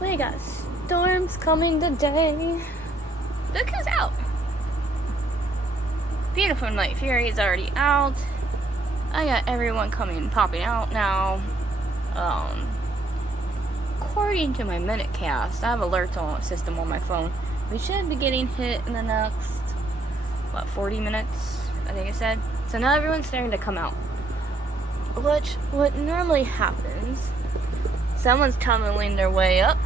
We got storms coming today. Look who's out. Beautiful Night Fury is already out. I got everyone popping out now. According to my minute cast, I have alerts on system on my phone. We should be getting hit in the next, 40 minutes, I think it said. So now everyone's starting to come out. What normally happens, someone's tunneling their way up.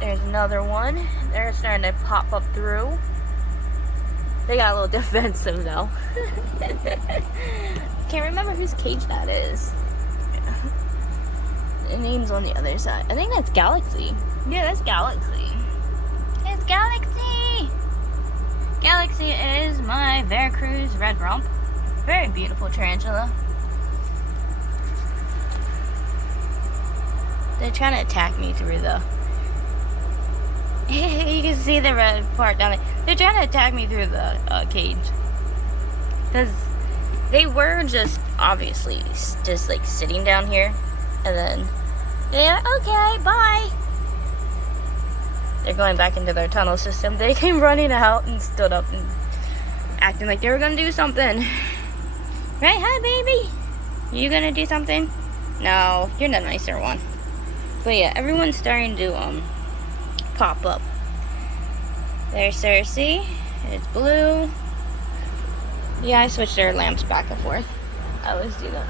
There's another one. They're starting to pop up through. They got a little defensive though. Can't remember whose cage that is. The name's on the other side. I think that's Galaxy. Yeah, that's Galaxy. It's Galaxy! Galaxy is my Veracruz red rump. Very beautiful tarantula. They're trying to attack me through the... You can see the red part down there. They're trying to attack me through the cage. Because they were just, obviously, just like sitting down here. And then, they're okay, bye. They're going back into their tunnel system. They came running out and stood up and acting like they were going to do something. Right, hi baby? You going to do something? No, you're the nicer one. But yeah, everyone's starting to, pop up. There's Cersei. It's blue. Yeah, I switched their lamps back and forth. I always do that.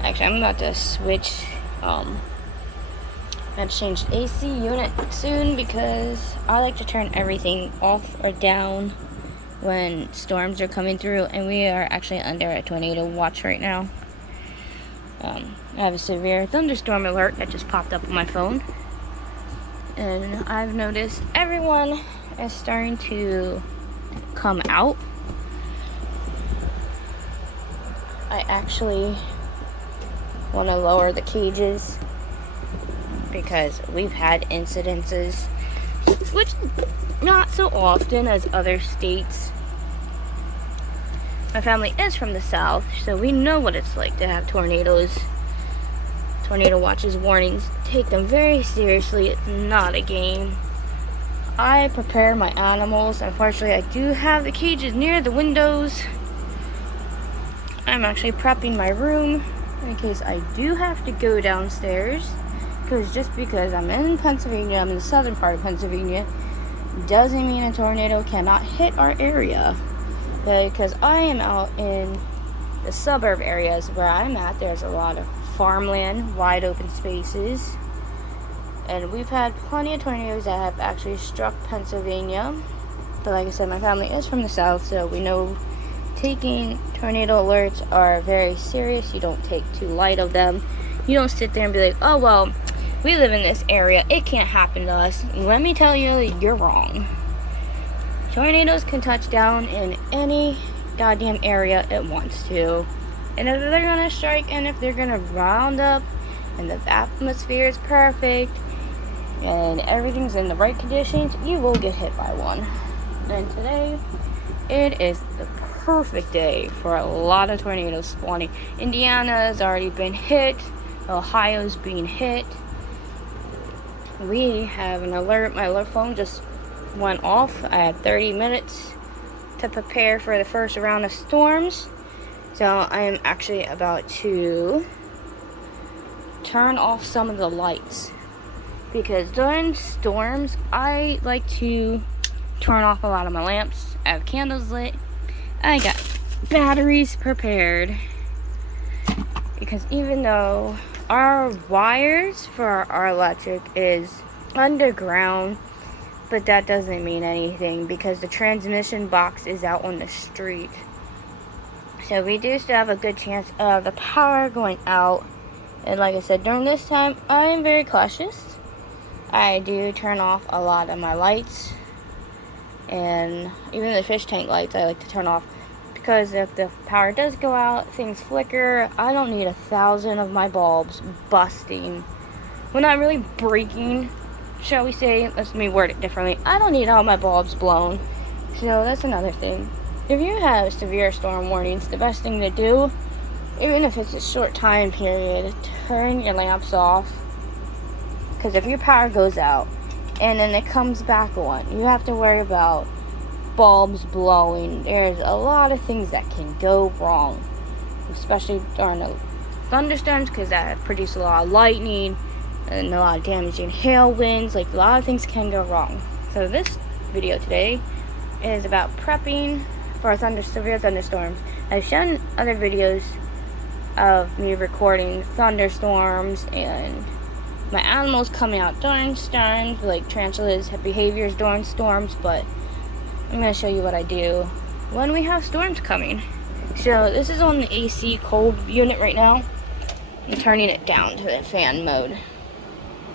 Actually, I'm about to switch. I'm going to change AC unit soon because I like to turn everything off or down when storms are coming through, and we are actually under a tornado watch right now. I have a severe thunderstorm alert that just popped up on my phone, and I've noticed everyone is starting to come out. I actually want to lower the cages because we've had incidences, which not so often as other states. My family is from the south, so we know what it's like to have tornadoes. Tornado watches, warnings. Take them very seriously. It's not a game. I prepare my animals. Unfortunately, I do have the cages near the windows. I'm actually prepping my room in case I do have to go downstairs. Because just because I'm in Pennsylvania, I'm in the southern part of Pennsylvania, doesn't mean a tornado cannot hit our area. Because I am out in the suburb areas where I'm at, there's a lot of farmland, wide open spaces, and we've had plenty of tornadoes that have actually struck Pennsylvania. But like I said, my family is from the south, so we know taking tornado alerts are very serious. You don't take too light of them. You don't sit there and be like, oh well, we live in this area, it can't happen to us. Let me tell you, you're wrong. Tornadoes can touch down in any goddamn area it wants to. And if they're gonna strike, and if they're gonna round up, and the atmosphere is perfect, and everything's in the right conditions, you will get hit by one. And today, it is the perfect day for a lot of tornadoes spawning. Indiana has already been hit. Ohio's being hit. We have an alert. My alert phone just went off. I had 30 minutes to prepare for the first round of storms. So I am actually about to turn off some of the lights. Because during storms, I like to turn off a lot of my lamps. I have candles lit. I got batteries prepared. Because even though our wires for our electric is underground, but that doesn't mean anything because the transmission box is out on the street. So we do still have a good chance of the power going out. And like I said, during this time, I'm very cautious. I do turn off a lot of my lights. And even the fish tank lights I like to turn off. Because if the power does go out, things flicker. I don't need 1,000 of my bulbs busting. Well, not really breaking, shall we say. Let me word it differently. I don't need all my bulbs blown. So that's another thing. If you have severe storm warnings, the best thing to do even if it's a short time period, turn your lamps off. Because if your power goes out and then it comes back on, you have to worry about bulbs blowing. There's a lot of things that can go wrong, especially during the thunderstorms, because that produce a lot of lightning and a lot of damaging hail winds. Like, a lot of things can go wrong. So this video today is about prepping for severe thunderstorms. I've shown other videos of me recording thunderstorms and my animals coming out during storms, like tarantulas' behaviors during storms, but I'm going to show you what I do when we have storms coming. So this is on the AC cold unit right now. I'm turning it down to the fan mode.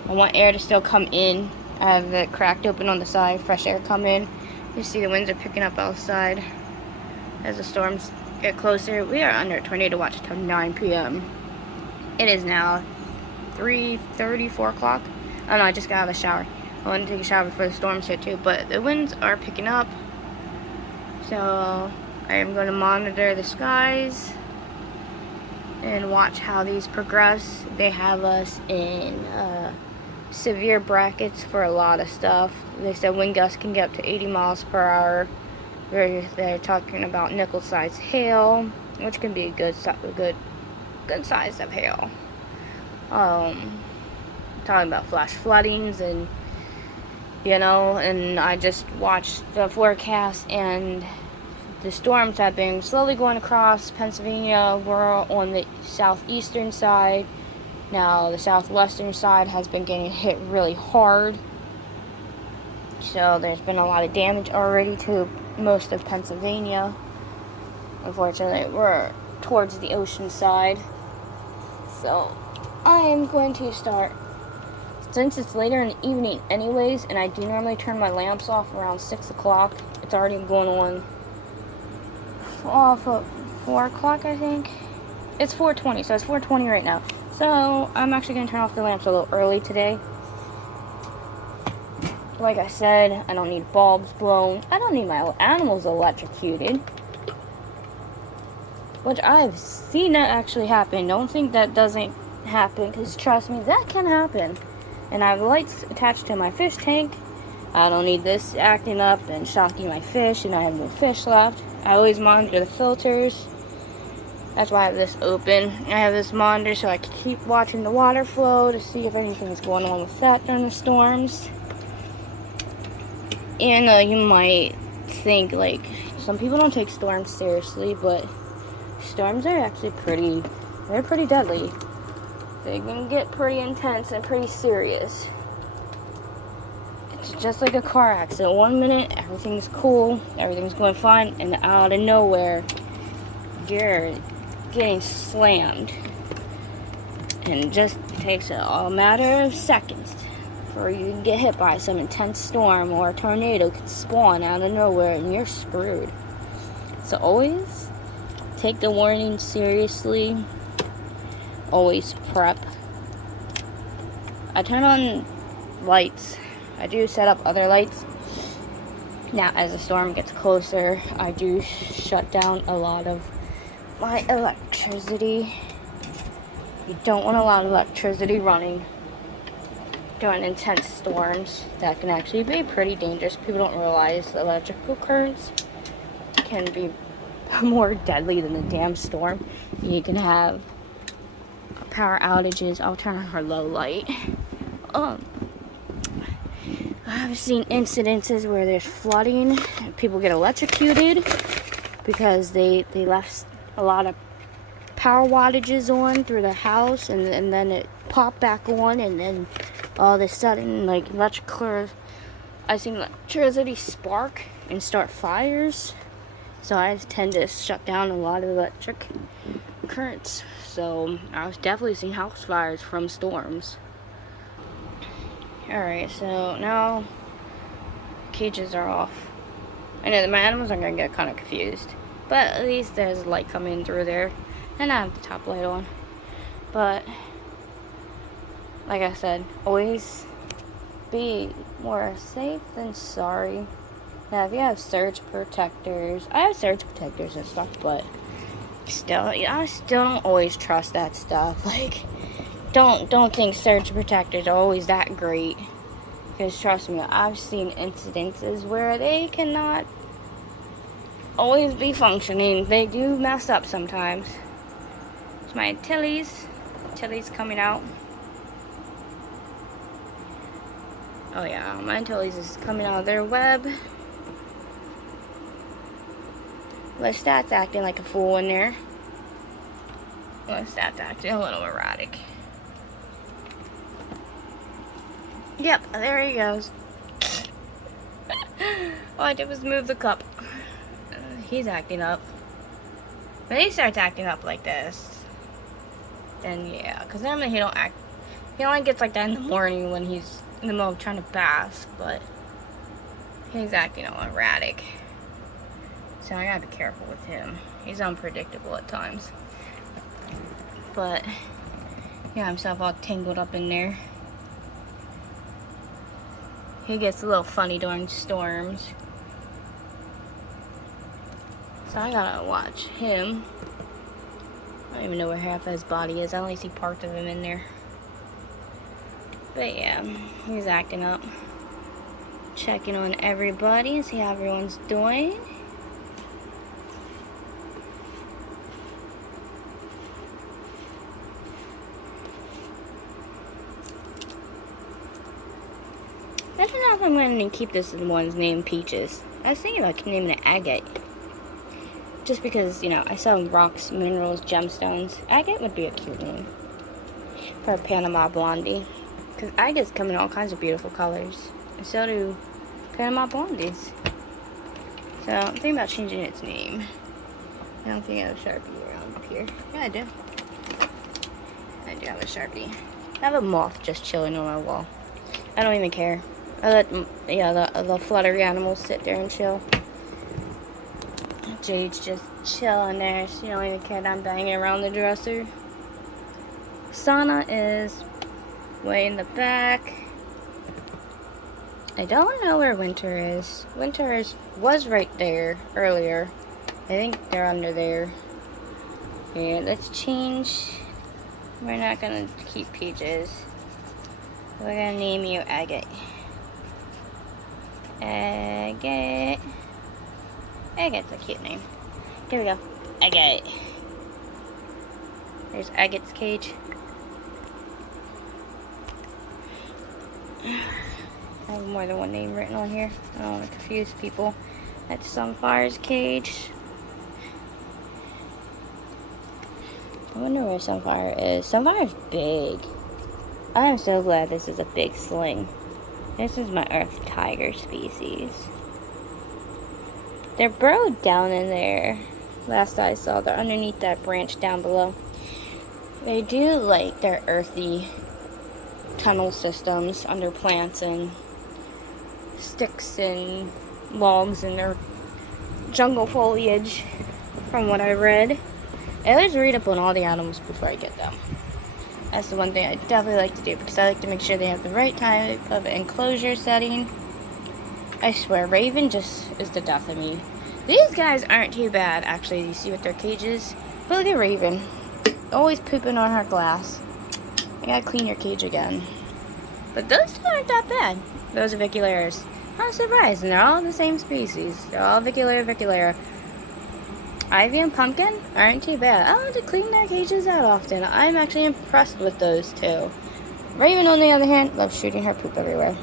I want air to still come in. I have it cracked open on the side, fresh air come in. You see the winds are picking up outside as the storms get closer. We are under tornado watch until 9 p.m. It is now 3:30, 4 o'clock. Oh no, I just got out of the shower. I want to take a shower before the storms hit too, but the winds are picking up. So I am going to monitor the skies and watch how these progress. They have us in severe brackets for a lot of stuff. They said wind gusts can get up to 80 miles per hour. They're talking about nickel-sized hail, which can be a good size of hail. Talking about flash floodings and and I just watched the forecast, and the storms have been slowly going across Pennsylvania. We're on the southeastern side. Now the southwestern side has been getting hit really hard. So there's been a lot of damage already to most of Pennsylvania. Unfortunately, we're towards the ocean side. So I am going to start, since it's later in the evening anyways, and I do normally turn my lamps off around 6 o'clock. It's already going on off at 4 o'clock, I think. It's 4:20, so it's 4:20 right now. So I'm actually going to turn off the lamps a little early today. Like I said, I don't need bulbs blown. I don't need my animals electrocuted. Which I've seen that actually happen. Don't think that doesn't happen, because trust me, that can happen. And I have lights attached to my fish tank. I don't need this acting up and shocking my fish, and I have no fish left. I always monitor the filters. That's why I have this open. I have this monitor so I can keep watching the water flow to see if anything's going on with that during the storms. And you might think, like, some people don't take storms seriously, but storms are actually pretty deadly. They can get pretty intense and pretty serious. It's just like a car accident. 1 minute, everything's cool, everything's going fine, and out of nowhere, you're getting slammed. And it just takes a matter of seconds for you to get hit by some intense storm, or a tornado could spawn out of nowhere and you're screwed. So always take the warning seriously. Always prep. I turn on lights. I do set up other lights. Now, as the storm gets closer, I do shut down a lot of my electricity. You don't want a lot of electricity running during intense storms. That can actually be pretty dangerous. People don't realize electrical currents can be more deadly than the damn storm. You can have power outages. I'll turn on her low light. I've seen incidences where there's flooding, people get electrocuted because they left a lot of power wattages on through the house, and then it popped back on, and then all of a sudden, like, I've seen electricity spark and start fires. So I tend to shut down a lot of electric currents. So I was definitely seeing house fires from storms. Alright, so now cages are off. I know that my animals are going to get kind of confused, but at least there's light coming through there, and I have the top light on. But like I said, always be more safe than sorry. Now, if you have surge protectors, I have surge protectors and stuff, but Still, yeah, I still don't always trust that stuff. Like, don't think surge protectors are always that great. Because trust me, I've seen incidences where they cannot always be functioning. They do mess up sometimes. It's my Tilly's coming out. Oh yeah, my Tilly's is coming out of their web. Lestat's acting like a fool in there. Lestat's acting a little erratic. Yep, there he goes. All I did was move the cup. He's acting up. When he starts acting up like this, then yeah, because normally he don't act. He only gets like that in the morning when he's in the middle of trying to bask, but he's acting all erratic. So I gotta be careful with him. He's unpredictable at times. But he got himself all tangled up in there. He gets a little funny during storms. So I gotta watch him. I don't even know where half of his body is. I only see parts of him in there. But yeah, he's acting up. Checking on everybody and see how everyone's doing. I don't know if I'm going to keep this one's name Peaches. I was thinking about naming it Agate. Just because, you know, I sell rocks, minerals, gemstones. Agate would be a cute name for a Panama Blondie. Because agates come in all kinds of beautiful colors. And so do Panama Blondies. So I'm thinking about changing its name. I don't think I have a Sharpie around up here. Yeah, I do. I do have a Sharpie. I have a moth just chilling on my wall. I don't even care. I let, the fluttery animals sit there and chill. Jade's just chilling there. She don't even care that I'm banging around the dresser. Sana is way in the back. I don't know where Winter is. Winter was right there earlier. I think they're under there. Here, let's change. We're not gonna keep Peaches. We're gonna name you Agate. Agate. Agate's a cute name. Here we go. Agate. There's Agate's cage. I have more than one name written on here. I don't want to confuse people. That's Sunfire's cage. I wonder where Sunfire is. Sunfire's big. I am so glad this is a big sling. This is my earth tiger species. They're burrowed down in there. Last I saw, they're underneath that branch down below. They do like their earthy tunnel systems under plants and sticks and logs and their jungle foliage, from what I read. I always read up on all the animals before I get them. That's the one thing I definitely like to do, because I like to make sure they have the right type of enclosure setting. I swear, Raven just is the death of me. These guys aren't too bad, actually, you see with their cages. But look at Raven. Always pooping on her glass. I gotta clean your cage again. But those two aren't that bad. Those avicularas. I'm surprised, and they're all the same species. They're all aviculera. Ivy and Pumpkin aren't too bad. I don't have to clean their cages out often. I'm actually impressed with those two. Raven, on the other hand, loves shooting her poop everywhere.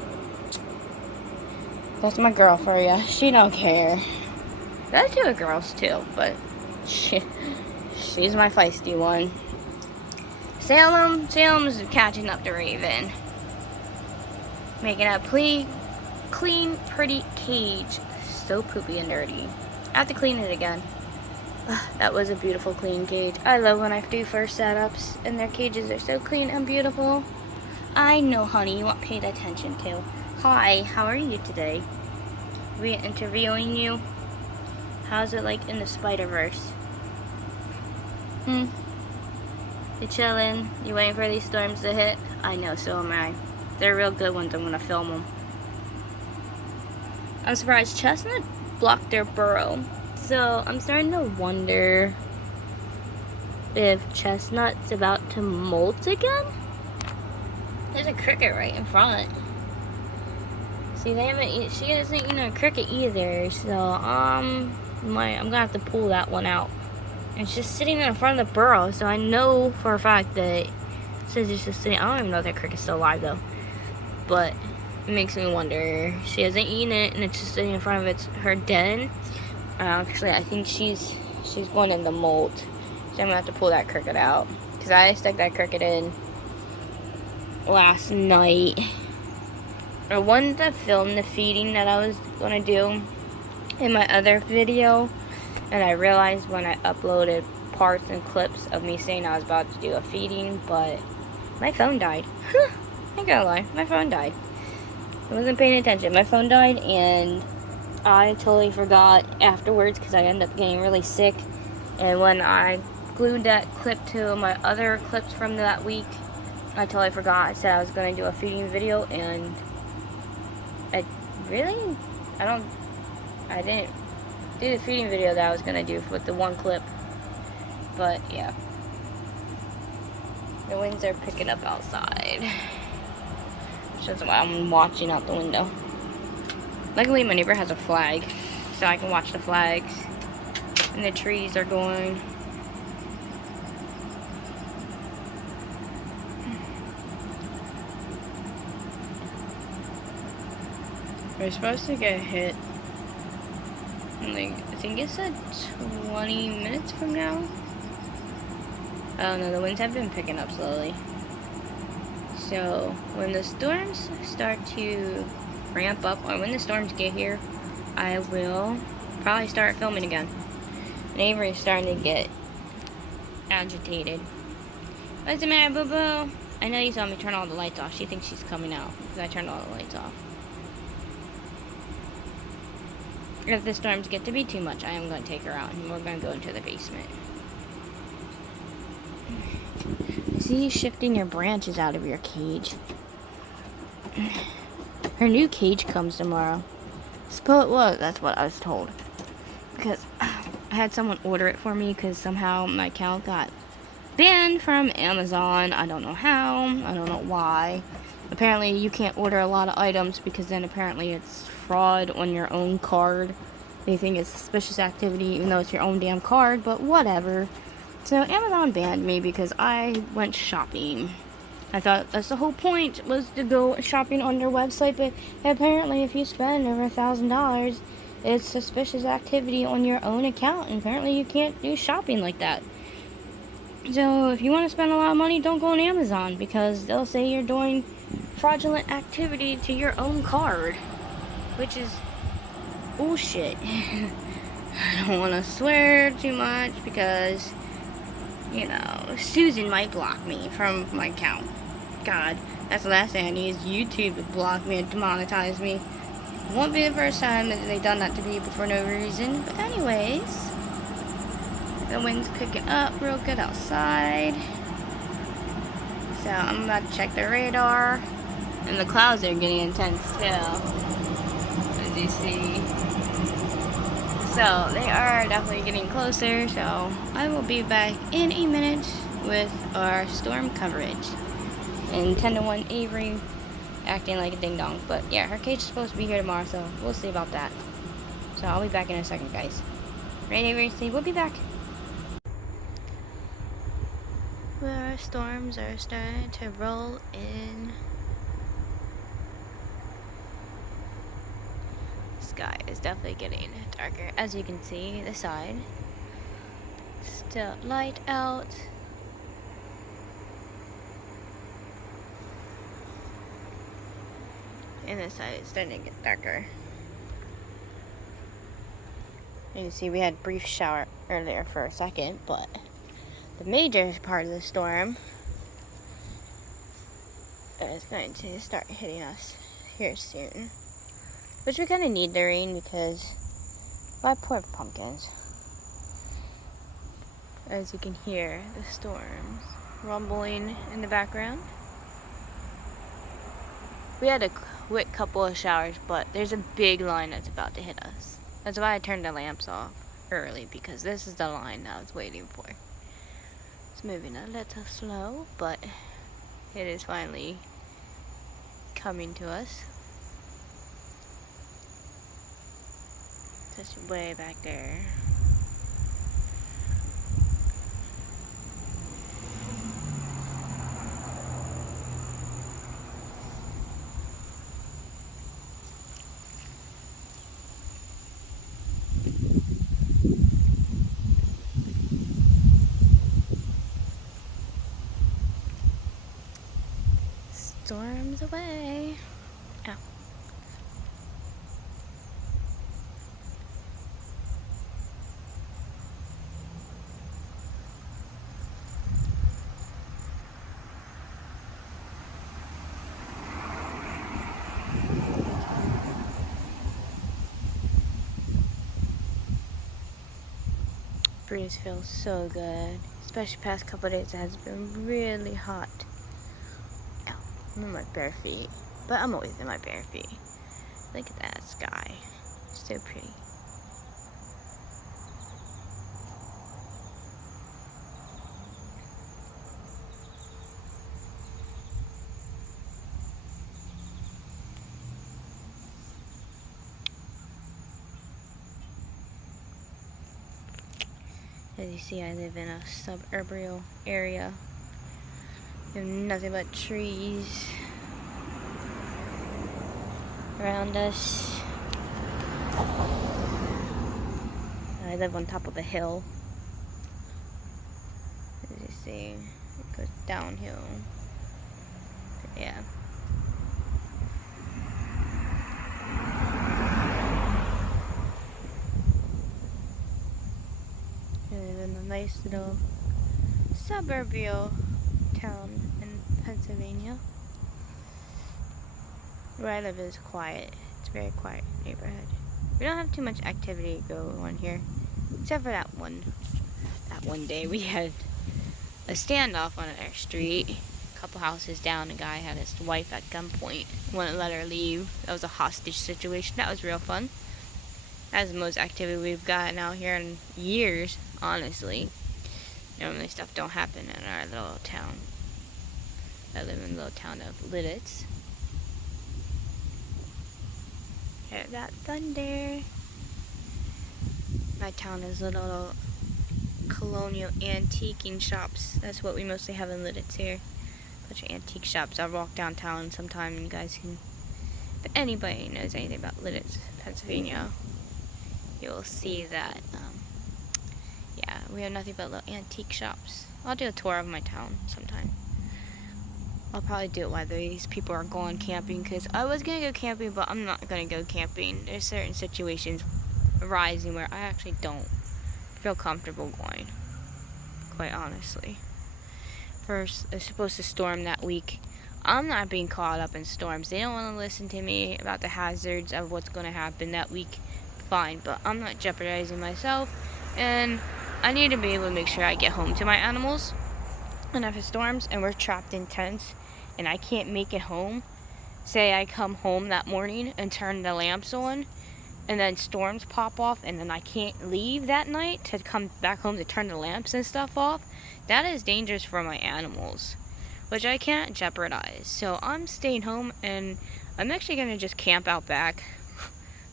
That's my girl for ya. She don't care. Those two are girls too, but she's my feisty one. Salem's catching up to Raven. Making a clean, pretty cage. So poopy and dirty. I have to clean it again. That was a beautiful clean cage. I love when I do first setups and their cages are so clean and beautiful. I know, honey, you want paid attention to. Hi, how are you today? We interviewing you? How's it like in the Spider-Verse? You chilling? You waiting for these storms to hit? I know, so am I. They're real good ones. I'm gonna film them. I'm surprised Chestnut blocked their burrow. So I'm starting to wonder if Chestnut's about to molt again. There's a cricket right in front. See, she hasn't eaten a cricket either, so I'm gonna have to pull that one out. And it's just sitting in front of the burrow, so I know for a fact that it says it's just sitting. I don't even know if that cricket's still alive though, but it makes me wonder. She hasn't eaten it, and it's just sitting in front of her den. Actually, I think she's going in the molt, so I'm gonna have to pull that cricket out because I stuck that cricket in last night. I wanted to film the feeding that I was gonna do in my other video, and I realized when I uploaded parts and clips of me saying I was about to do a feeding, but my phone died. I ain't gonna lie, my phone died. I wasn't paying attention. My phone died, and I totally forgot afterwards because I ended up getting really sick. And when I glued that clip to my other clips from that week, I totally forgot. I said I was gonna do a feeding video, and I didn't do the feeding video that I was gonna do with the one clip. But yeah, the winds are picking up outside. That's why I'm watching out the window. Luckily, my neighbor has a flag, so I can watch the flags. And the trees are going. We're supposed to get hit in I think it's 20 minutes from now. I don't know, the winds have been picking up slowly. So when the storms start to ramp up, or when the storms get here, I will probably start filming again. Neighbor is starting to get agitated. What's the matter, boo-boo? I know you saw me turn all the lights off. She thinks she's coming out because I turned all the lights off. If the storms get to be too much, I am going to take her out, and we're going to go into the basement. See, shifting your branches out of your cage. Her new cage comes tomorrow. Well, that's what I was told. Because I had someone order it for me because somehow my account got banned from Amazon. I don't know how. I don't know why. Apparently, you can't order a lot of items because then apparently it's fraud on your own card. They think it's suspicious activity even though it's your own damn card, but whatever. So Amazon banned me because I went shopping. I thought that's the whole point, was to go shopping on their website, but apparently if you spend over $1,000, it's suspicious activity on your own account, and apparently you can't do shopping like that. So if you want to spend a lot of money, don't go on Amazon, because they'll say you're doing fraudulent activity to your own card, which is bullshit. I don't want to swear too much because, you know, Susan might block me from my account. God, that's the last thing I need is YouTube to block me and demonetize me. It won't be the first time that they've done that to people for no reason. But anyways, the wind's picking up real good outside. So I'm about to check the radar. And the clouds are getting intense too, as you see. So they are definitely getting closer. So I will be back in a minute with our storm coverage. And 10-1 Avery acting like a ding dong. But yeah, her cage is supposed to be here tomorrow, so we'll see about that. So I'll be back in a second, guys. Right, Avery? See, we'll be back. Well, our storms are starting to roll in. The sky is definitely getting darker. As you can see, the side. Still light out. And this side is starting to get darker. You can see we had a brief shower earlier for a second, but the major part of the storm is going to start hitting us here soon. Which we kind of need the rain because, well, poor pumpkins. As you can hear, the storms rumbling in the background. We had a quick couple of showers, but there's a big line that's about to hit us. That's why I turned the lamps off early, because this is the line I was waiting for. It's moving a little slow, but it is finally coming to us. That's way back there. Storms away. Ow. Breeze feels so good, especially past couple of days. It has been really hot. Ow, I'm in my bare feet, but I'm always in my bare feet. Look at that sky, so pretty. As you see, I live in a suburban area. We have nothing but trees around us. I live on top of a hill. As you see, it goes downhill. Yeah. In a nice little suburban town in Pennsylvania. Where I live is quiet. It's a very quiet neighborhood. We don't have too much activity going on here, except for that one day we had a standoff on our street. A couple houses down, a guy had his wife at gunpoint, wouldn't let her leave. That was a hostage situation. That was real fun. That's the most activity we've gotten out here in years, honestly. Normally stuff don't happen in our little town. I live in the little town of Lidditz. Hear that thunder. My town is little colonial antiquing shops. That's what we mostly have in Lidditz here. A bunch of antique shops. I'll walk downtown sometime and you guys can, if anybody knows anything about Lidditz, Pennsylvania, you'll see that, yeah, we have nothing but little antique shops. I'll do a tour of my town sometime. I'll probably do it while these people are going camping, because I was going to go camping, but I'm not going to go camping. There's certain situations arising where I actually don't feel comfortable going, quite honestly. First, it's supposed to storm that week. I'm not being caught up in storms. They don't want to listen to me about the hazards of what's going to happen that week. Fine, but I'm not jeopardizing myself, and I need to be able to make sure I get home to my animals. And if it storms and we're trapped in tents and I can't make it home, say I come home that morning and turn the lamps on, and then storms pop off and then I can't leave that night to come back home to turn the lamps and stuff off, that is dangerous for my animals, which I can't jeopardize. So I'm staying home, and I'm actually going to just camp out back.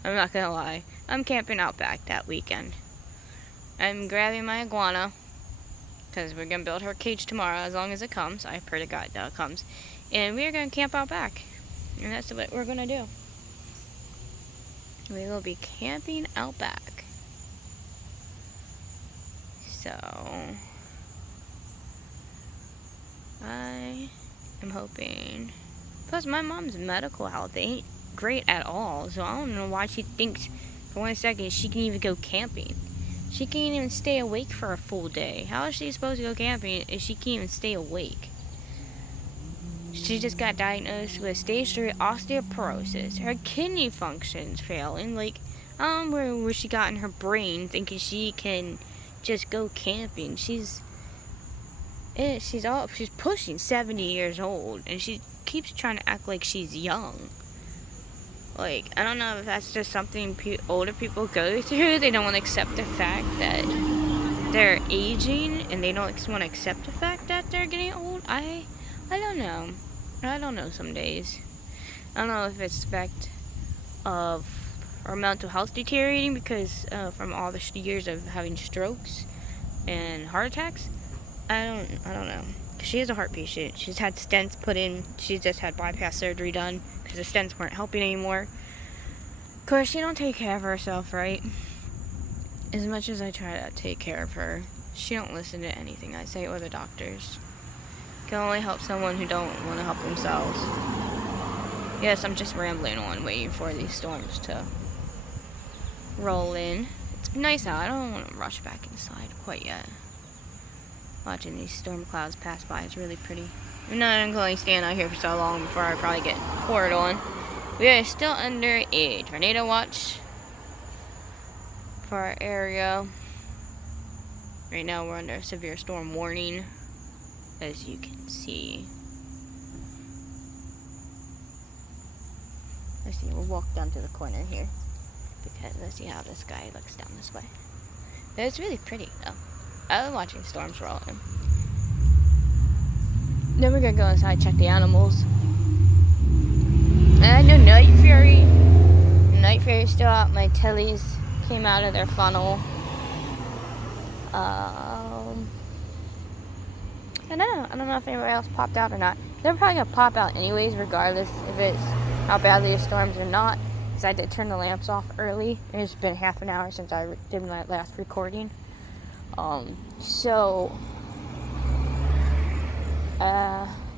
I'm not going to lie. I'm camping out back that weekend. I'm grabbing my iguana, because we're going to build her cage tomorrow, as long as it comes. I pray to God that it comes. And we're going to camp out back. And that's what we're going to do. We will be camping out back. So, I am hoping. Plus, my mom's medical health ain't great at all. So, I don't know why she thinks for 1 second she can even go camping. She can't even stay awake for a full day. How is she supposed to go camping if she can't even stay awake? She just got diagnosed with stage 3 osteoporosis. Her kidney function's failing. Like, I don't know where she got in her brain thinking she can just go camping. She's pushing 70 years old, and she keeps trying to act like she's young. Like, I don't know if that's just something older people go through. They don't want to accept the fact that they're aging and they don't want to accept the fact that they're getting old. I don't know. I don't know some days. I don't know if it's the fact of our mental health deteriorating because from all the years of having strokes and heart attacks. I don't know. She is a heart patient. She's had stents put in. She's just had bypass surgery done because the stents weren't helping anymore. Of course, she don't take care of herself, right? As much as I try to take care of her, she don't listen to anything I say or the doctors. Can only help someone who don't want to help themselves. Yes, I'm just rambling on, waiting for these storms to roll in. It's nice out. I don't want to rush back inside quite yet. Watching these storm clouds pass by is really pretty. I'm not going to stand out here for so long before I probably get poured on. We are still under a tornado watch for our area. Right now we're under a severe storm warning, as you can see. Let's see, we'll walk down to the corner here because let's see how the sky looks down this way. But it's really pretty though. I love watching storms roll in. Then we're gonna go inside, check the animals. And I know Night Fury is still out. My tellies came out of their funnel. I don't know if anybody else popped out or not. They're probably gonna pop out anyways, regardless if it's how badly the storms or not. Because I did turn the lamps off early. It's been half an hour since I did my last recording.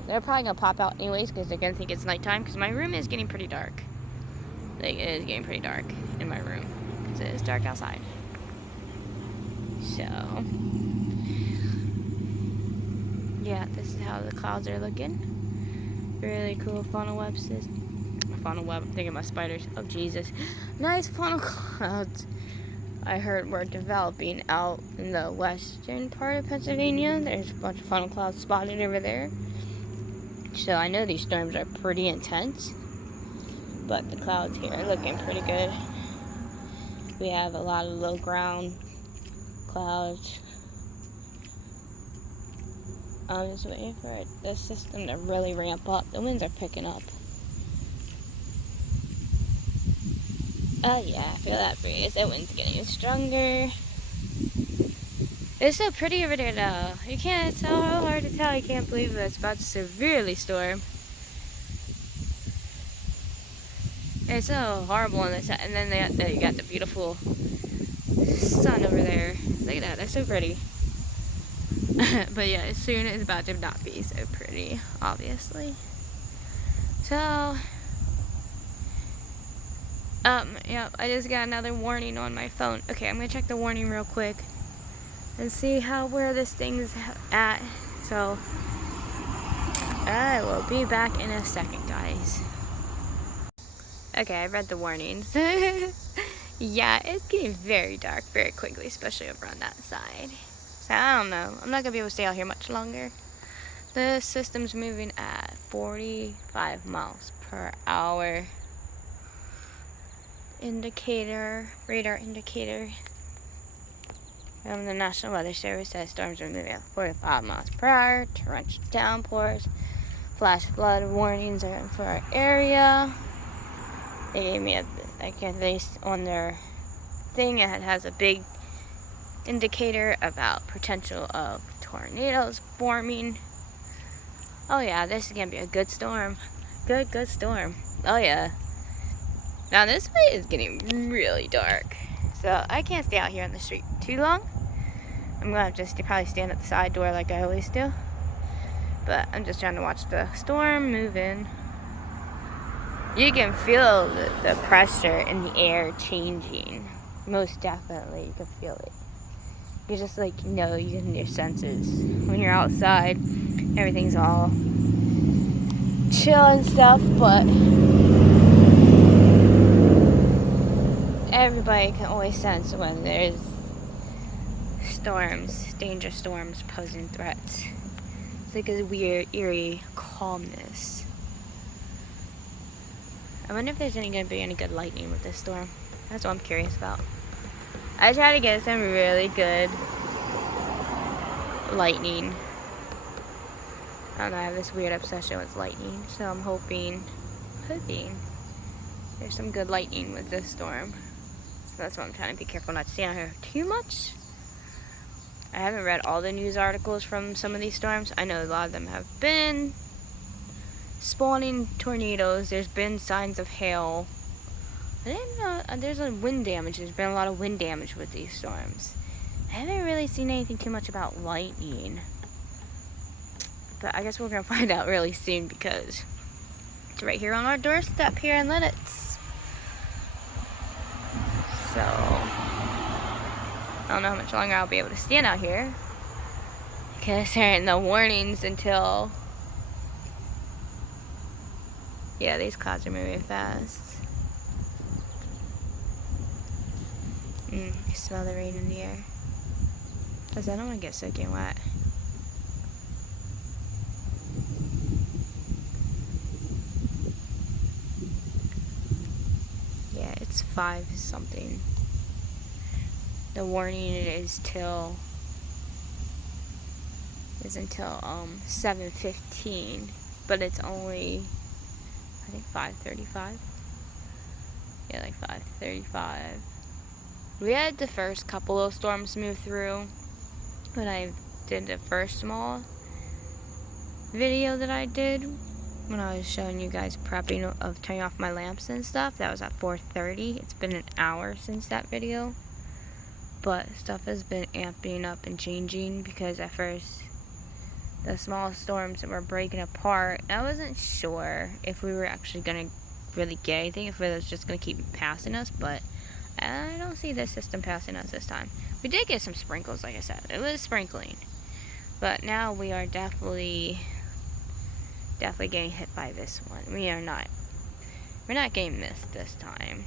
They're probably gonna pop out anyways because they're gonna think it's nighttime. Because my room is getting pretty dark. Like, it is getting pretty dark in my room because it is dark outside. So, yeah, this is how the clouds are looking. Really cool funnel web system. Funnel web. I'm thinking about spiders. Oh Jesus, nice funnel clouds. I heard we're developing out in the western part of Pennsylvania. There's a bunch of funnel clouds spotted over there. So I know these storms are pretty intense. But the clouds here are looking pretty good. We have a lot of low ground clouds. I'm just waiting for the system to really ramp up. The winds are picking up. Oh yeah, I feel that breeze. That wind's getting stronger. It's so pretty over there though. You can't, it's so hard to tell. I can't believe that it's about to severely storm. It's so horrible on this side. And then you got the beautiful sun over there. Look at that, that's so pretty. But yeah, soon it's about to not be so pretty, obviously. So, yeah, I just got another warning on my phone. Okay, I'm gonna check the warning real quick and see where this thing's at. So, I will be back in a second, guys. Okay, I read the warnings. Yeah, it's getting very dark very quickly, especially over on that side. So, I don't know. I'm not gonna be able to stay out here much longer. The system's moving at 45 miles per hour. Radar indicator from the National Weather Service says storms are moving at 45 miles per hour. Torrential downpours, flash flood warnings are for our area. They gave me at least on their thing, it has a big indicator about potential of tornadoes forming. Oh yeah, this is gonna be a good storm. Good storm. Oh yeah. Now this way is getting really dark, so I can't stay out here on the street too long. I'm gonna have to probably stand at the side door like I always do. But I'm just trying to watch the storm move in. You can feel the pressure in the air changing. Most definitely, you can feel it. You just like know you in your senses. When you're outside, everything's all chill and stuff, but everybody can always sense when there's storms, danger storms posing threats. It's like a weird, eerie calmness. I wonder if there's gonna be any good lightning with this storm. That's what I'm curious about. I try to get some really good lightning. I don't know, I have this weird obsession with lightning, so I'm hoping there's some good lightning with this storm. So that's why I'm trying to be careful not to stay out here too much. I haven't read all the news articles from some of these storms. I know a lot of them have been spawning tornadoes. There's been signs of hail. I didn't know there's a wind damage. There's been a lot of wind damage with these storms. I haven't really seen anything too much about lightning. But I guess we're going to find out really soon because it's right here on our doorstep here in Linnets. So, I don't know how much longer I'll be able to stand out here because there ain't no warnings until... Yeah, these clouds are moving fast. You smell the rain in the air. Because I don't want to get soaking wet. Yeah, it's 5 something. The warning is until 7:15, but it's only I think 5:35. Yeah, like 5:35. We had the first couple of storms move through when I did the first small video that I did when I was showing you guys prepping of turning off my lamps and stuff. That was at 4:30. It's been an hour since that video. But stuff has been amping up and changing because at first the small storms were breaking apart. I wasn't sure if we were actually going to really get anything, if it was just going to keep passing us, but I don't see this system passing us this time. We did get some sprinkles, like I said. It was sprinkling. But now we are definitely getting hit by this one. We're not getting missed this time.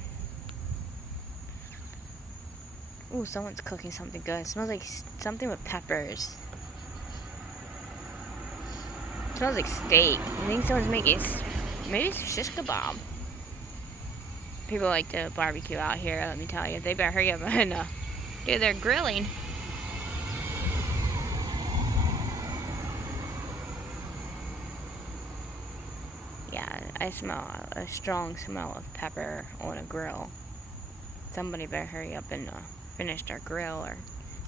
Ooh, someone's cooking something good. It smells like something with peppers. It smells like steak. I think someone's making, maybe it's shish kebab. People like to barbecue out here, let me tell you. They better hurry up and do their grilling. Yeah, I smell a strong smell of pepper on a grill. Somebody better hurry up and finish their grill or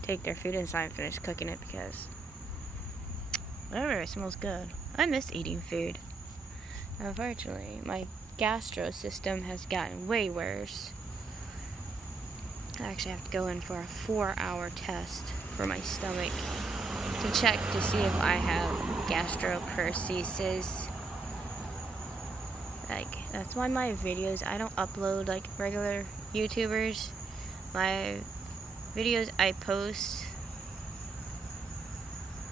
take their food inside and finish cooking it because it smells good. I miss eating food. Unfortunately, my gastro system has gotten way worse. I actually have to go in for a 4-hour test for my stomach to check to see if I have gastroparesis. Like, that's why my videos, I don't upload like regular YouTubers. My videos I post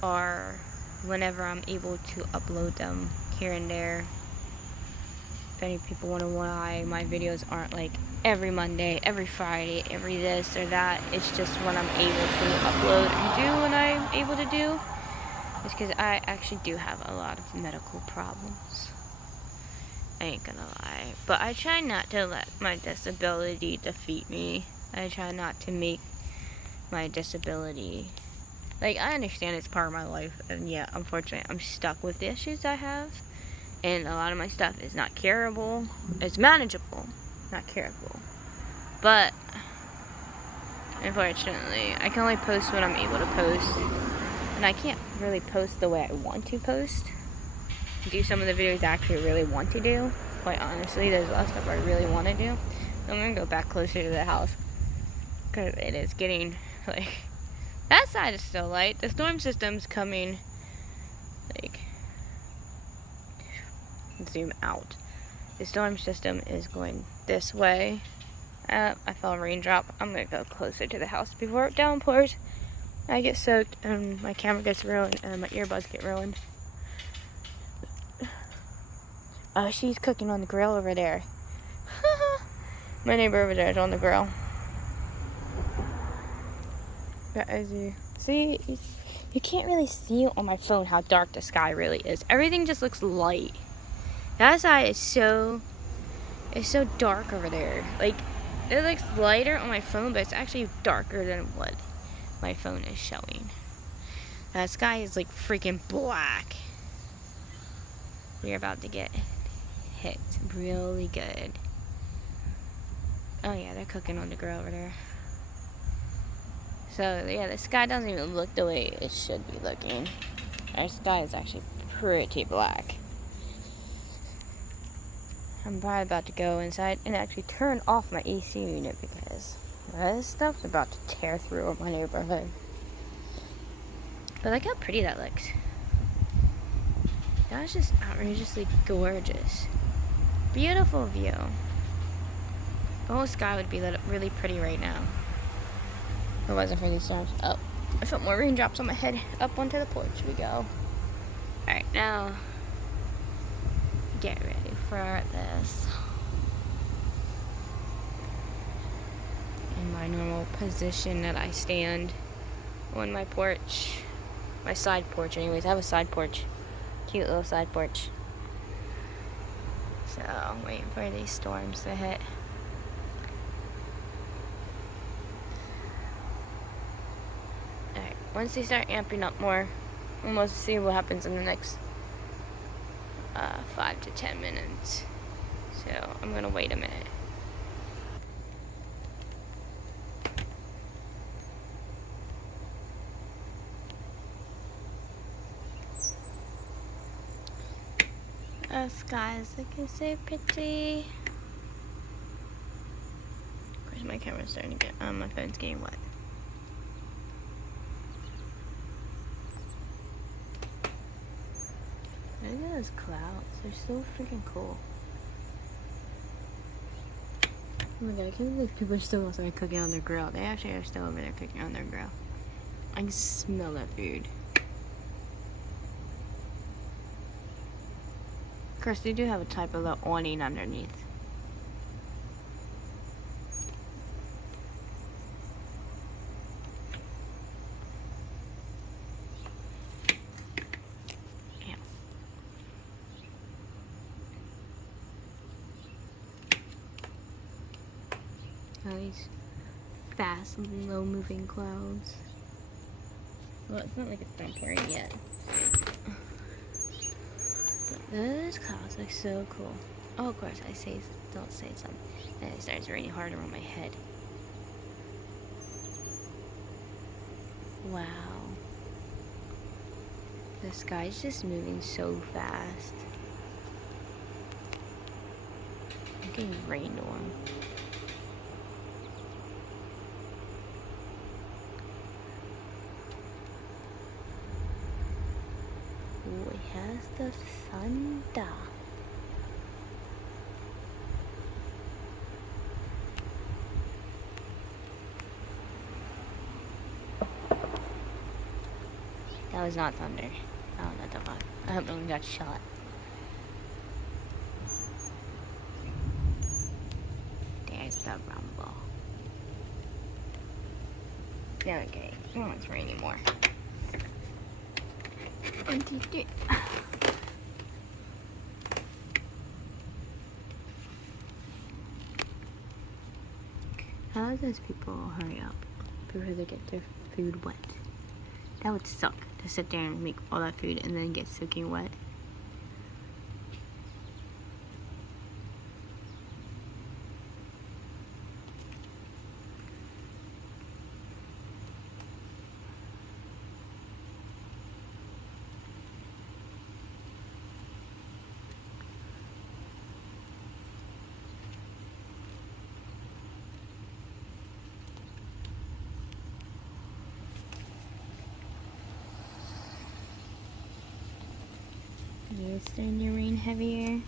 are whenever I'm able to upload them here and there. If any people want to know why my videos aren't like every Monday, every Friday, every this or that, it's just when I'm able to upload and do what I'm able to do. It's because I actually do have a lot of medical problems. I ain't gonna lie. But I try not to let my disability defeat me. I try not to make my disability... Like, I understand it's part of my life, and yeah, unfortunately, I'm stuck with the issues I have. And a lot of my stuff is not curable. It's manageable, not curable. But, unfortunately, I can only post what I'm able to post. And I can't really post the way I want to post. Do some of the videos I actually really want to do. Quite honestly, there's a lot of stuff I really want to do. I'm going to go back closer to the house. Because it is getting, like... That side is still light. The storm system's coming, like... Zoom out. The storm system is going this way. I felt a raindrop. I'm going to go closer to the house before it downpours. I get soaked and my camera gets ruined and my earbuds get ruined. Oh, she's cooking on the grill over there. My neighbor over there is on the grill. But as you see, you can't really see on my phone how dark the sky really is. Everything just looks light. That side is so dark over there. Like, it looks lighter on my phone, but it's actually darker than what my phone is showing. That sky is like freaking black. We're about to get hit really good. Oh yeah, they're cooking on the grill over there. So yeah, the sky doesn't even look the way it should be looking. Our sky is actually pretty black. I'm probably about to go inside and actually turn off my AC unit because this stuff's about to tear through my neighborhood. But look how pretty that looks. That's just outrageously gorgeous. Beautiful view. The whole sky would be lit up really pretty right now. If it wasn't for these storms. Oh, I felt more raindrops on my head. Up onto the porch we go. Alright, now get ready for this. In my normal position that I stand on my porch. My side porch anyways. I have a side porch. Cute little side porch. So, I'm waiting for these storms to hit. Alright, once they start amping up more, we'll see what happens in the next 5 to 10 minutes. So, I'm gonna wait a minute. Oh, skies looking so pretty. Of course, my camera's starting to get, my phone's getting wet. Look at those clouds. They're so freaking cool. Oh my god, I can't believe people are still outside cooking on their grill. They actually are still over there cooking on their grill. I can smell that food. Of course, they do have a type of little awning underneath. Yeah. Oh, these fast, low-moving clouds. Well, it's not like it's done pouring yet. Those clouds look so cool. Oh, of course, don't say something. Then it starts raining harder on my head. Wow. The sky's just moving so fast. I'm getting rained on. Oh, it has the thunder. That was not thunder. Oh, not the fuck. I hope no one got shot. There's the rumble. Okay, oh, it's raining more. 1, 2, 3. How do those people hurry up before they get their food wet? That would suck to sit there and make all that food and then get soaking wet. It's starting to rain heavier.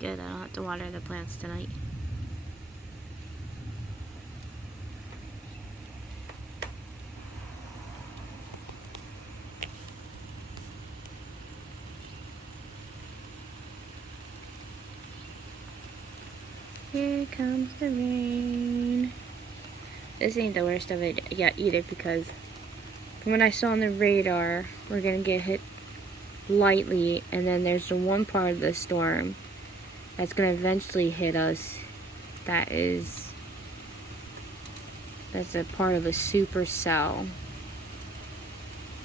Good, I don't have to water the plants tonight. Here comes the rain. This ain't the worst of it yet either because from what I saw on the radar, we're gonna get hit lightly, and then there's the one part of the storm that's gonna eventually hit us. That's a part of a supercell.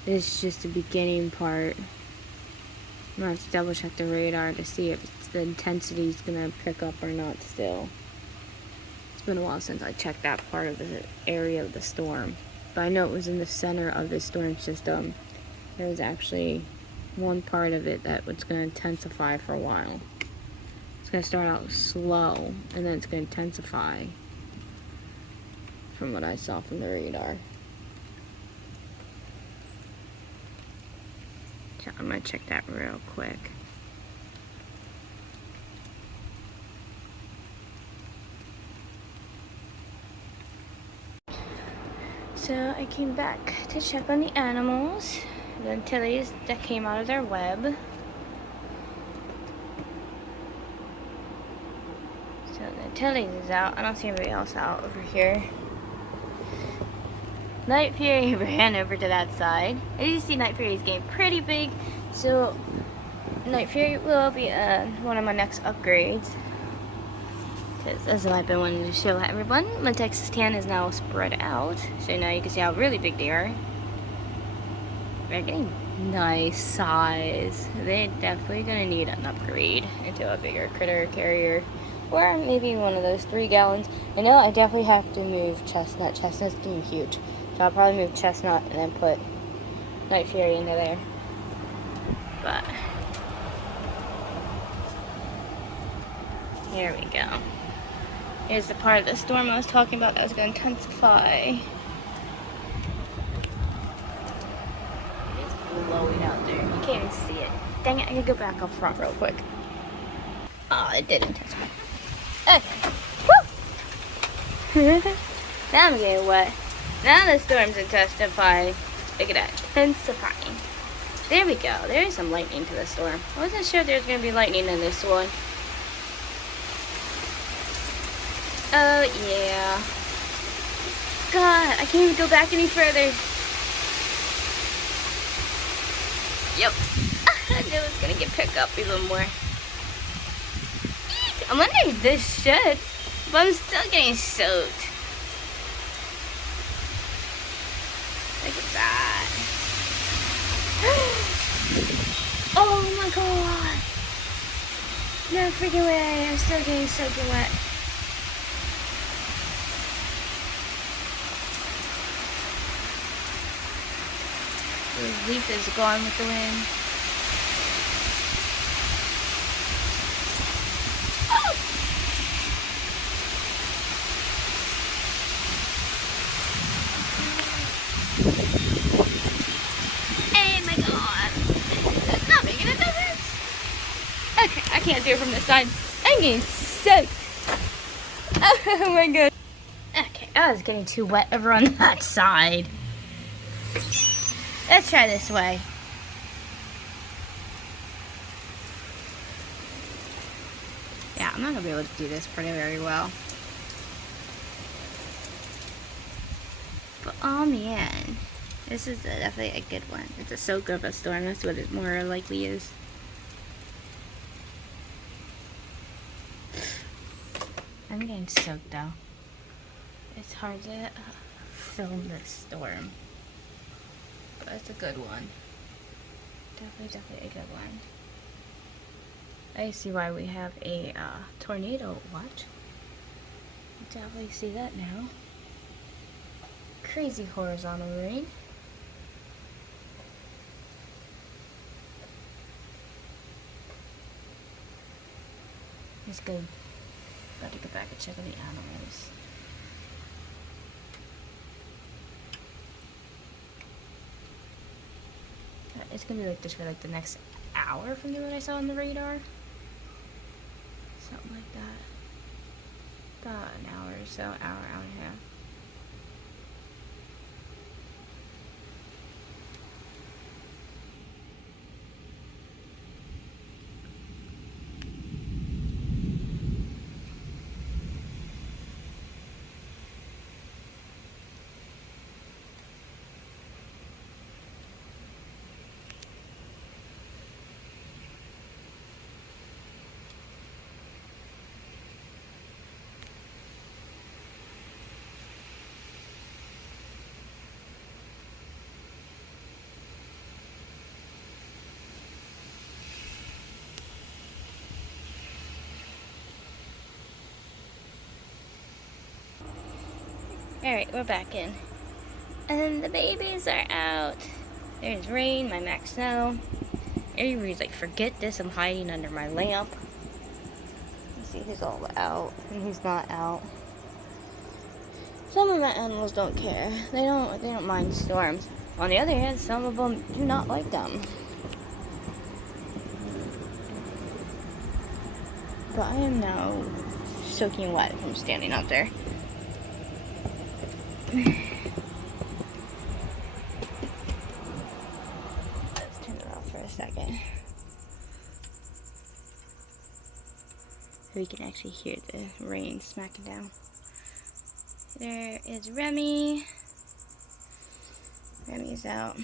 This is just the beginning part. I'm gonna have to double check the radar to see if the intensity is gonna pick up or not still. It's been a while since I checked that part of the area of the storm. But I know it was in the center of the storm system. There was actually one part of it that was gonna intensify for a while. It's gonna start out slow, and then it's gonna intensify from what I saw from the radar. So I'm gonna check that real quick. So I came back to check on the animals, the antilles that came out of their web. So the antilles is out. I don't see anybody else out over here. Night Fury ran over to that side. As you see, Night Fury is getting pretty big, so Night Fury will be one of my next upgrades. Because as I've been wanting to show everyone, my Texas tan is now spread out, so now you can see how really big they are. They're getting nice size. They're definitely gonna need an upgrade into a bigger critter carrier, or maybe one of those 3 gallons. I know I definitely have to move Chestnut. Chestnut's getting huge. So I'll probably move Chestnut and then put Night Fury into there. But here we go. Here's the part of the storm I was talking about that was going to intensify. It is blowing out there. You can't even see it. Dang it, I gotta go back up front real quick. Oh, it did intensify. Okay. Woo! Now I'm getting wet. Now the storm's intensifying. Look at that. Intensifying. There we go. There is some lightning to the storm. I wasn't sure there was going to be lightning in this one. Oh, yeah. God, I can't even go back any further. Yep. I knew it was going to get picked up even more. I'm wondering if this should, but I'm still getting soaked. Look at that. Oh my god. No freaking way. I'm still getting soaking wet. The leaf is gone with the wind. Okay, I can't do it from this side. I'm getting soaked. Oh my god. Okay, I was getting too wet over on that side. Let's try this way. Yeah, I'm not gonna be able to do this pretty very well. But oh man, this is definitely a good one. It's a soak of a storm. That's what it more likely is. I'm getting soaked though. It's hard to film this storm. But it's a good one. Definitely a good one. I see why we have a tornado watch. Definitely see that now. Crazy horizontal rain. It's good. Got to get back and check on the animals. It's gonna be like this for like the next hour from what I saw on the radar. Something like that. About an hour or so, hour and a half. Alright, we're back in. And the babies are out. There's Rain, my Max Snow. Avery's like, forget this, I'm hiding under my lamp. You see, he's all out, and he's not out. Some of my animals don't care. They don't mind storms. On the other hand, some of them do not like them. But I am now soaking wet from standing out there. Let's turn it off for a second. So we can actually hear the rain smacking down. There is Remy. Remy's out.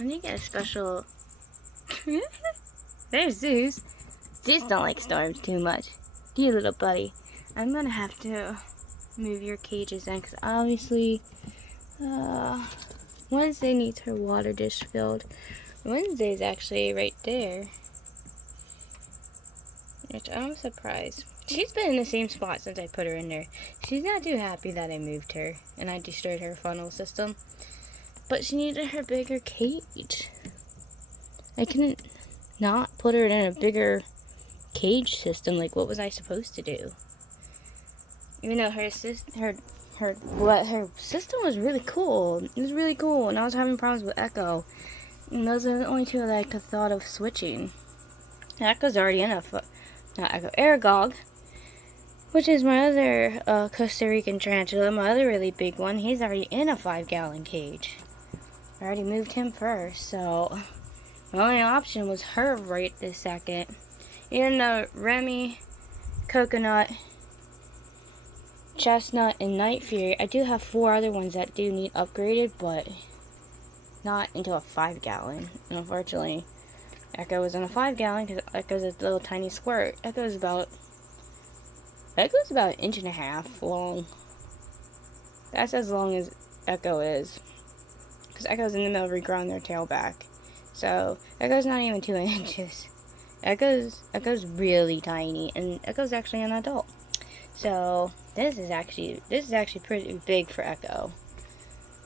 I need to get a special... There's Zeus. Zeus don't like storms too much. You little buddy. I'm gonna have to move your cages in because obviously Wednesday needs her water dish filled. Wednesday's actually right there. Which I'm surprised. She's been in the same spot since I put her in there. She's not too happy that I moved her and I destroyed her funnel system. But she needed her bigger cage. I couldn't not put her in a bigger cage system. Like, what was I supposed to do? Even though her system was really cool. It was really cool, and I was having problems with Echo. And those are the only two that I could thought of switching. Echo's already in not Echo, Aragog, which is my other Costa Rican tarantula, my other really big one. He's already in a 5-gallon cage. I already moved him first, so my only option was her right this second. Even though Remy, Coconut, Chestnut, and Night Fury, I do have 4 other ones that do need upgraded, but not into a 5-gallon. And unfortunately, Echo was in a 5-gallon because Echo's a little tiny squirt. Echo's about an inch and a half long. That's as long as Echo is. Because Echo's in the middle of regrowing their tail back. So, Echo's not even 2 inches. Echo's really tiny, and Echo's actually an adult. So, this is actually pretty big for Echo.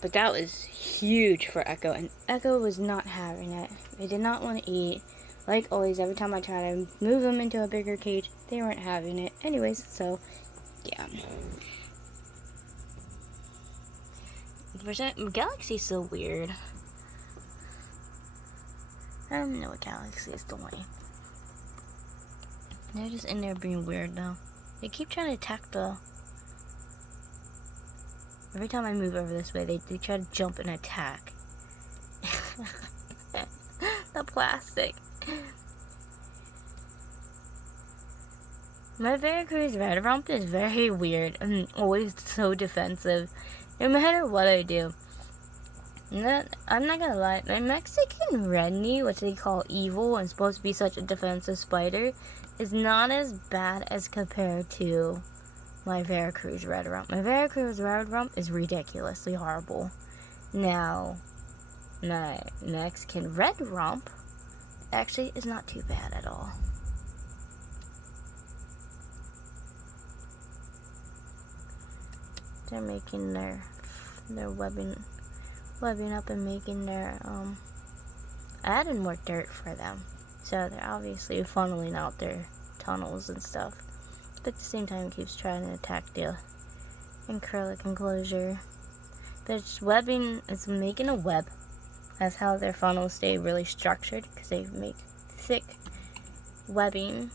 But that was huge for Echo, and Echo was not having it. They did not want to eat. Like always, every time I try to move them into a bigger cage, they weren't having it. Anyways, so, yeah. Galaxy's so weird. I don't know what Galaxy is doing. They're just in there being weird now. They keep trying to attack the... Every time I move over this way, they try to jump and attack. The plastic. My Veracruz Red Rump is very weird. I'm always so defensive. No matter what I do. I'm not gonna lie. My Mexican Redney, which they call evil and supposed to be such a defensive spider, is not as bad as compared to my Veracruz Red Rump. My Veracruz Red Rump is ridiculously horrible. Now, my Mexican Red Rump actually is not too bad at all. They're making their webbing up and making their I added more dirt for them, so they're obviously funneling out their tunnels and stuff, but at the same time it keeps trying to attack the acrylic enclosure. But it's webbing, it's making a web. That's how their funnels stay really structured, because they make thick webbing.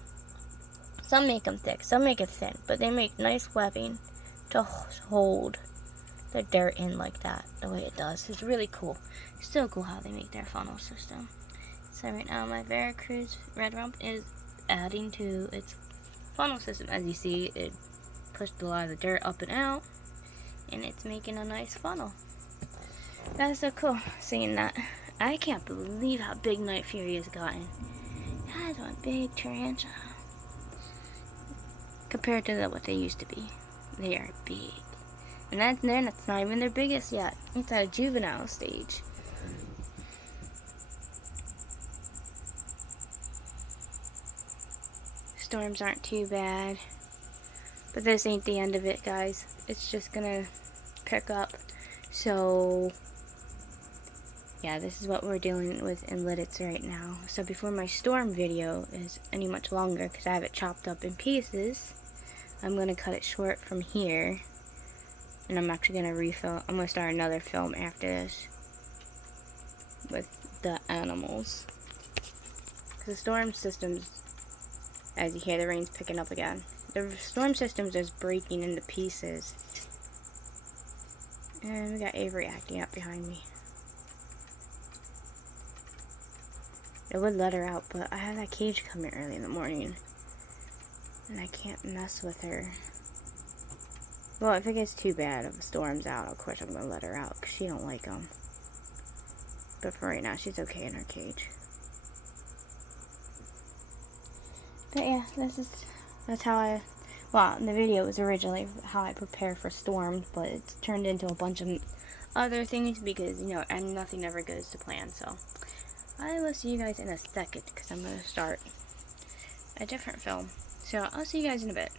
Some make them thick, some make it thin, but they make nice webbing to hold the dirt in like that, the way it does. It's really cool. It's still cool how they make their funnel system. So right now my Veracruz Red Rump is adding to its funnel system. As you see, it pushed a lot of the dirt up and out, and it's making a nice funnel. That's so cool seeing that. I can't believe how big Night Fury has gotten. That's one big tarantula. Compared to what they used to be. They are big. And then it's not even their biggest yet. It's at a juvenile stage. Storms aren't too bad. But this ain't the end of it, guys. It's just gonna pick up. So yeah, this is what we're dealing with in Lidditz right now. So before my storm video is any much longer, because I have it chopped up in pieces, I'm going to cut it short from here. And I'm actually going to refill. I'm going to start another film after this with the animals. Because the storm systems, as you hear the rain's picking up again, the storm system's just breaking into pieces. And we got Avery acting up behind me. I would let her out, but I have that cage coming early in the morning. And I can't mess with her. Well, if it gets too bad, if the storm's out, of course I'm going to let her out, because she don't like them. But for right now, she's okay in her cage. But yeah, that's how I, well, the video was originally how I prepare for storms, but it's turned into a bunch of other things because, you know, and nothing ever goes to plan, so. I will see you guys in a second because I'm going to start a different film. So I'll see you guys in a bit.